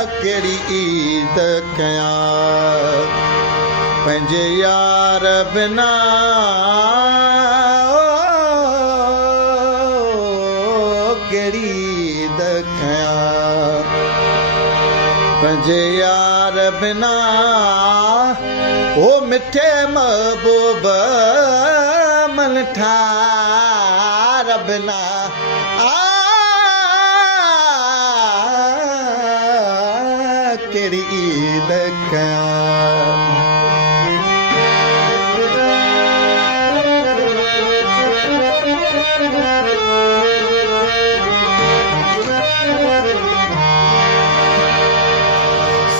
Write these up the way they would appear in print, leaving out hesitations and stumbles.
केड़ी ईद कयां पंहिंजे यार बिना केड़ी ईद कयां पंहिंजे यार बिना ओ मिठे महबूब मन ठार बिना केड़ी ईद कयां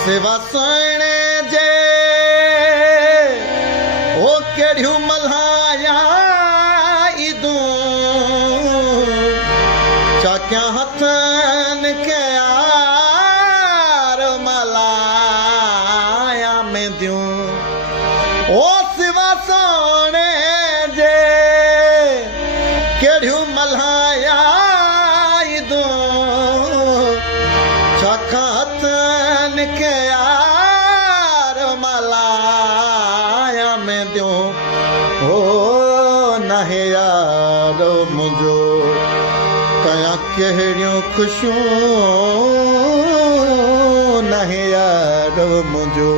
सिवा सोने जे ओ केड़ियूं मल्हाया ईदूं चाक्या हथन के ओ सिवा सोने जे केड़ियूं मल्हाया ईदूं चाखा हथन के यार मल्हाया में दियूं ओ नाहे यारो मुंहिंजो कयां कहिड़ियूं ख़ुशियूं नाहे यारो मुंहिंजो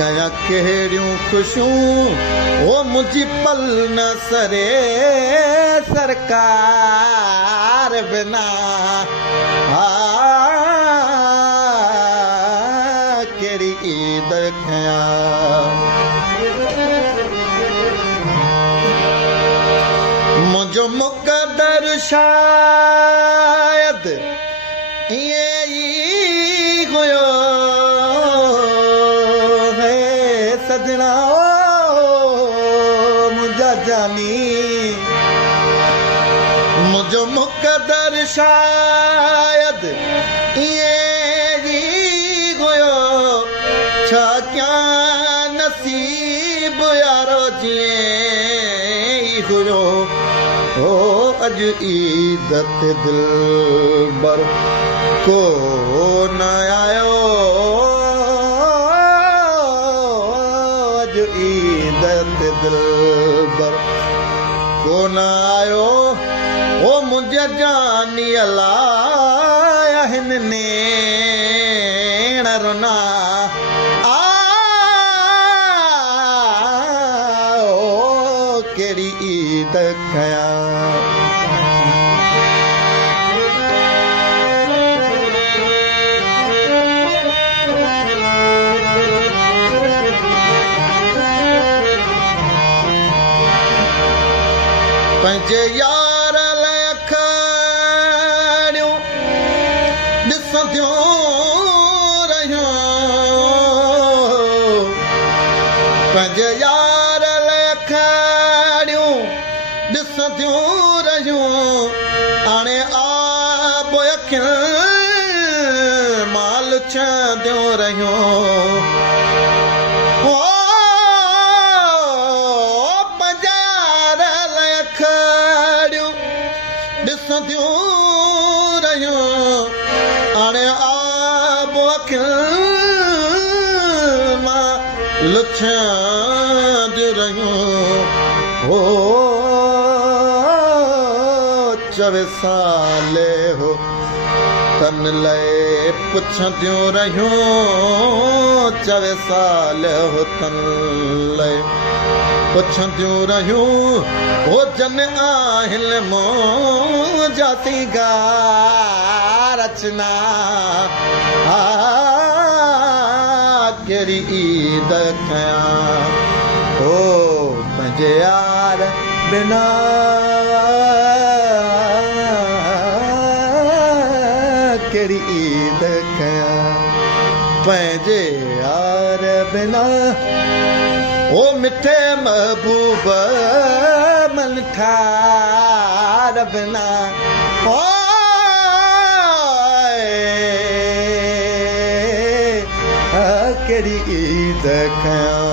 कयां कहिड़ियूं ख़ुशियूं ओ मुंहिंजी पल न सरे सरकार बिना केड़ी ईद कयां मुंहिंजो मुक़दर शायद ईअं ई हुयो सजना मुंहिंजा जानी मुंहिंजो मुक़दर शायद ईअं ई हुयो छा कयां नसीब यारो जीअं ई हुयो ओ अॼु ईद ते दिलबर को न आयो ईद ते दिलबर कोन आयो ओ मुंहिंजा जानी अलाया हिन नेण रुना ओ केड़ी ईद कयां पंहिंजे यार लाइ खड़ियूं ॾिसंदियूं रहियूं पंहिंजे यार लाइ खड़ियूं ॾिसंदियूं रहियूं हाणे आब अखियुनि मां लुछंदियूं रहियूं ॾिसंदियूं रहियूं हाणे आब अखियुनि मां लुछंदियूं रहियूं हो चवे साले हो तन लाइ पुछंदियूं रहियूं चवे साले हो तन लाइ पुछंदियूं रहियूं ओ जन आहिनि मुंहिंजा सिंगार रचना केड़ी ईद कयां ओ पंहिंजे यार बिना केड़ी ईद कयां पंहिंजे यार बिना ओ मिठे महबूब मन ठार बिना ओ केड़ी ईद कयां